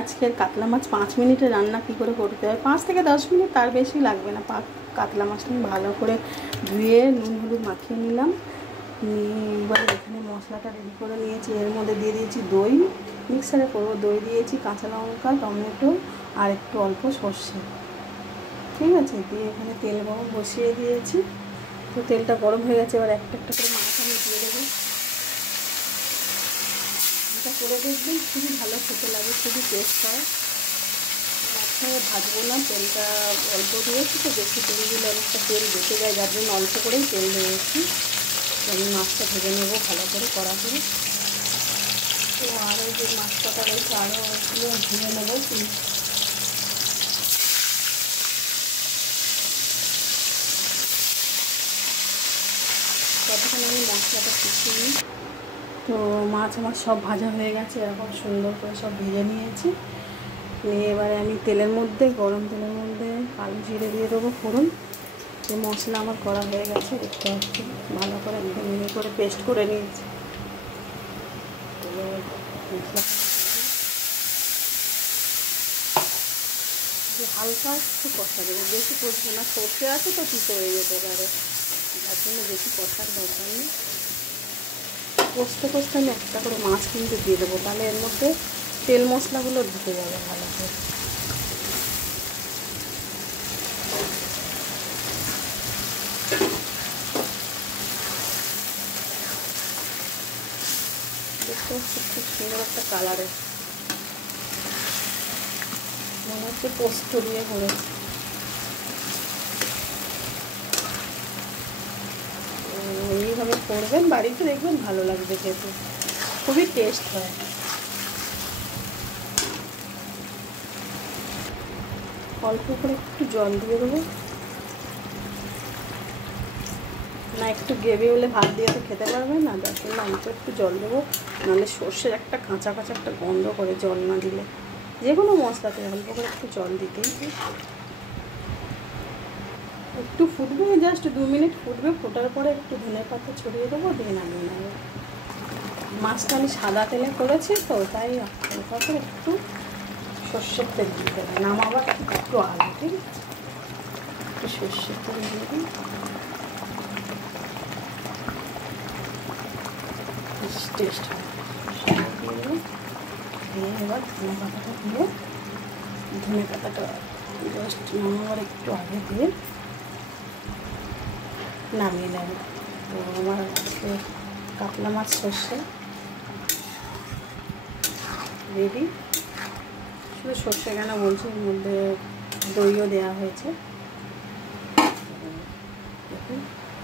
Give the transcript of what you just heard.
আজকের কাতলা মাছ 5 মিনিটে রান্না কী করে করতে হয়, 5 থেকে 10 মিনিট, তার বেশি লাগবে না। কাতলা মাছটা ভালো করে ধুয়ে নুন হলুদ মাখিয়ে নিলাম। এবার এখানে মশলাটা রেডি করে নিয়েছি। এর মধ্যে দিয়ে দিয়েছি দই, মিক্সারে করবো। দই দিয়েছি, কাঁচা লঙ্কা, টমেটো আর একটু অল্প সর্ষে। ঠিক আছে, দিয়ে এখানে তেল গরম বসিয়ে দিয়েছি। তো তেলটা গরম হয়ে গেছে। এবার একটা একটা করে মাছ আমি দিয়ে দেবো। এটা করে দেখবেন, খুবই ভালো খেতে লাগে, খুবই টেস্ট হয়। একসঙ্গে ভাজবো না, তেলটা অল্প দিয়েছি তো, বেশি তেল দিলে অনেকটা তেল বেঁচে যায়, যার জন্য অল্প করেই তেল দিয়েছি। আমি মাছটা ভেজে নেবো ভালো করে কড়া করে। তো আরও যে মাছটা রয়েছে আরও ভেজে নেবো। ততক্ষণ আমি মশলাটা কষিয়ে নিই। তো মাছ আমার সব ভাজা হয়ে গেছে, এরকম সুন্দর করে সব ভেজে নিয়েছি। নিয়ে এবারে আমি তেলের মধ্যে, গরম তেলের মধ্যে কালো জিরে দিয়ে দেবো ফোড়ন। যে মশলা আমার করা হয়ে গেছে, দেখতে পাচ্ছি ভালো করে একদম মিহি করে পেস্ট করে নিয়েছি। মশলা হালকা একটু কষা দেবো, বেশি কষবো না, সর্ষে আছে তো তিতো হয়ে যেতে পারে, যার জন্য বেশি কষার দরকার নেই। কষতে কষতে আমি একটা করে মাছ কিন্তু দিয়ে দেবো, তাহলে এর মধ্যে তেল মশলাগুলো ঢুকে যাবে ভালো করে। দেখতে হচ্ছে খুব সুন্দর একটা কালারে, মনে হচ্ছে পোস্ত দিয়ে করেছে। এইভাবে করবেন, বাড়িতে দেখবেন ভালো লাগবে খেতে, খুবই টেস্ট হয়। অল্প করে একটু জল দিয়ে দেবো, না একটু গ্রেভি হলে ভাত দিয়ে তো খেতে পারবে না, যার জন্য অল্প একটু জল দেবো। নাহলে সর্ষের একটা কাঁচা কাঁচা একটা গন্ধ করে জল না দিলে, যে কোনো মশলাতে অল্প করে একটু জল দিতেই। একটু ফুটবে, জাস্ট 2 মিনিট ফুটবে, ফোটার পরে একটু ধনে পাতা ছড়িয়ে দেবো, দিয়ে নামিয়ে নেবো। মাছটা আমি সাদা তেলে করেছি তো, তাই হালকা করে একটু সর্ষের তেল দিতে হবে, নামাবার একটু আগে। ঠিক আছে, একটু সর্ষের তেল দিয়ে দিই, টেস্ট হয়। দিয়ে দেবো, দিয়ে এবার ধনে পাতাটা দিয়ে, ধনে পাতাটা জাস্ট নামাবার একটু আগে দিয়ে নামিয়ে নেব। তো আমার আজকে কাতলা মাছ সর্ষে রেডি। শুধু সর্ষে কেন বলছি, এর মধ্যে দইও দেওয়া হয়েছে।